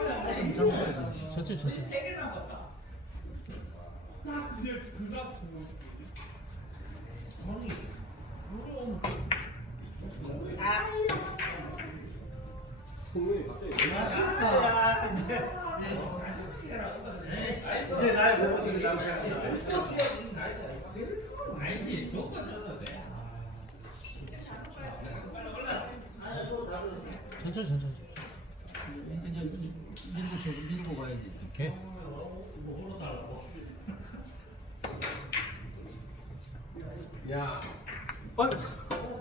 천천히 천천히. 천천히 천천히. 밀고 저 밀고 가야지. 오케이. 야,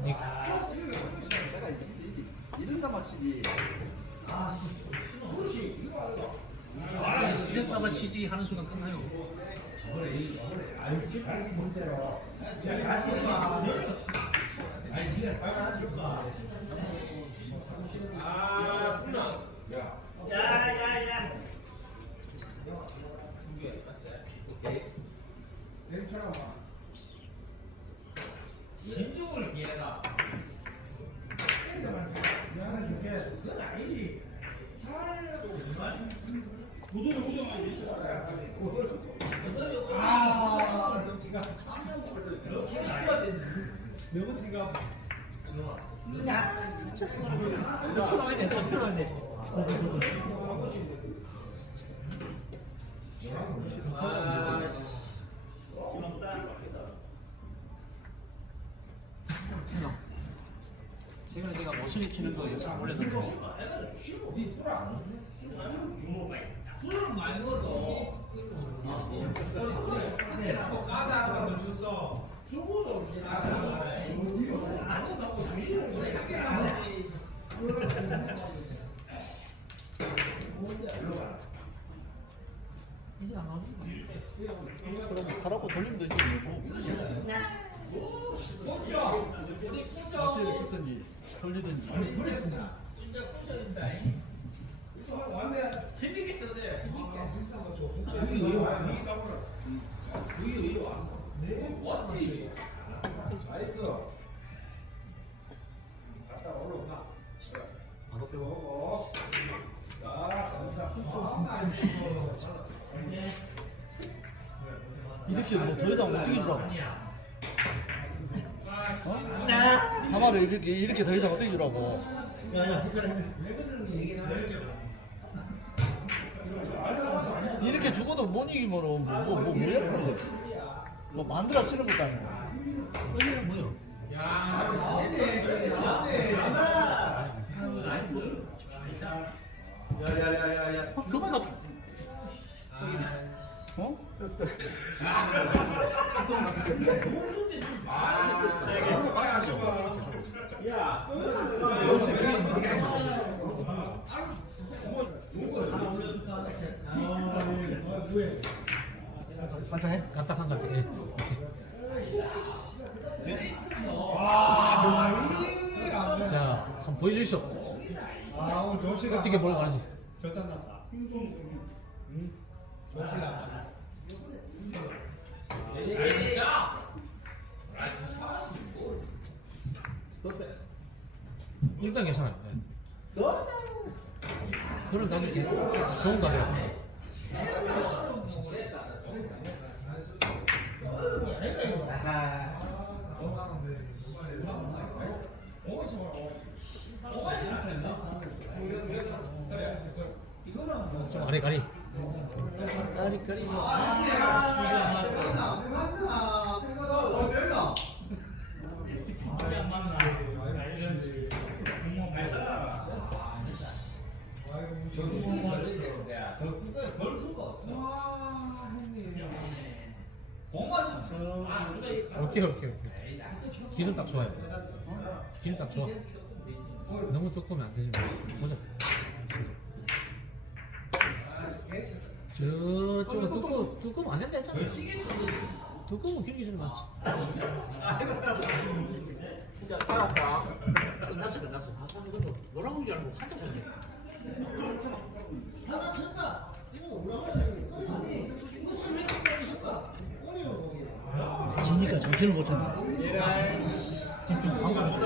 닉. 내가 이런다 맞히지. 이랬다가 치지 하는 순간 끝나요. 아, fun나. 야, 야, 야. 신중을 기해라. 아, 티가. 너무 티가. 또 튀어나와야 돼. 또 튀어나와야 돼. 아, 최근에 제가 모습이 치는 거 영상 올려놨 그럼 가라고 돌리면 되지. 뭐. 다시를 켰든지 돌리든지. 진짜 쿠션인다. 힘있게 써세요. 힘있게. 왔지. 나이스. 갔다. 안 오고 먹어. 자, 감사. 이렇게 뭐 더 이상 어떻게 주라고? 어? 가마를 이렇게 이렇게 더 이상 어떻게 주라고? 야야. 이렇게 죽어도 못 이기면은 뭐, 뭐, 뭐 뭐야 그런 거? 뭐 만들어 치는 것도 아니고. 이게 뭐야? 야야야야야. 아, 그만 가. 어? 반짝해? 까딱한 것 같아. 예. 자, 한번 보여주시오. 아, 오늘 조시가 어떻게 몰고 가는지. 절단 났다. 응? 조시가. 일단 괜찮아요. 예. 그런 가격이 좋은 가격. 좀 아리 가리. 가리 가리. 걸 수가 없어. 공만 오케이 오케이 오케이. 기름 딱 좋아요. 기름 딱 좋아. 너무 두꺼우면 안 되지. 뭐. 보자. 저쪽은 두꺼 두꺼우면 안 된다 했잖아. 두꺼우면 기름 기술 많지. 진짜 살았다. 끝났어 끝났어. 아, 이것도 노란 공줄 알고 한참 살네. 지니까 정신을 못 차네. 집중 한번 해줘.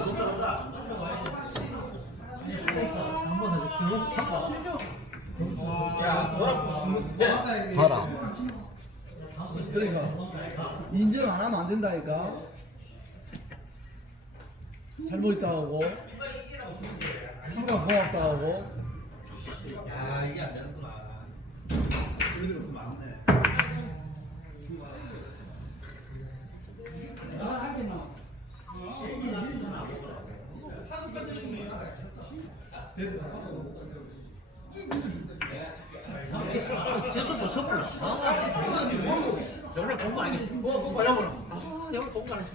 한번 해줘. 봐라. 그러니까 인정 안 하면 안 된다니까. 잘못했다 하고 항상 고맙다 하고 야 이게 안 되는구나. 이거 좀 많네. 됐다. 재수도 섣불. 아, 저번에 본거 아니네. 아, 여기 본거 아니네.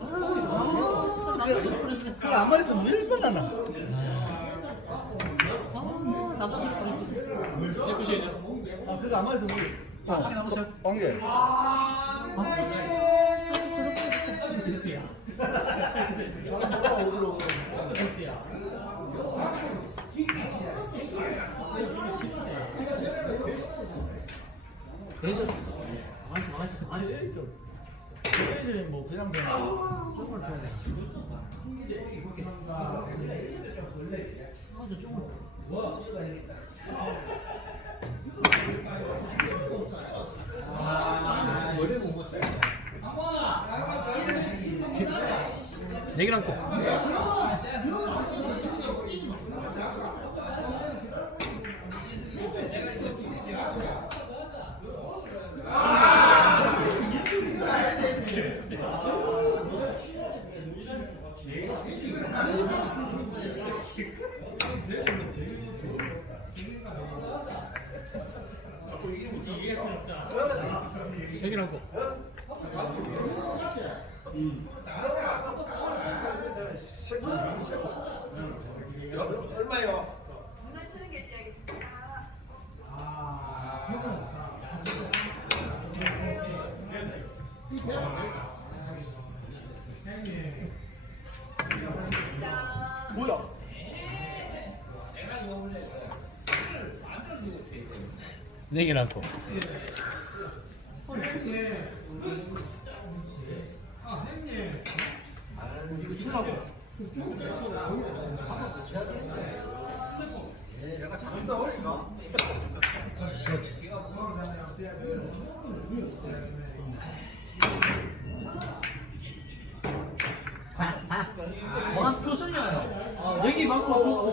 아, 나도 섣불했지. 그거 안 말했으면 왜 이렇게 만나나 아, 나도 섣불했지. 예쁘시죠? 아 그거 안 말했으면 우리 어, 확인해보세요. 관계 대전. 가만있어, 가만있어, 가만있어. 이제 뭐 그냥 그냥 쪽을 빼야 돼. 아, 저 못 먹지. 내기 않고. 세개 않고. 얼마요? 2만 천원 결제하겠습니다. 감사합니다. 뭐야 내기 않고. 뭐한 투순이야. 여기 많고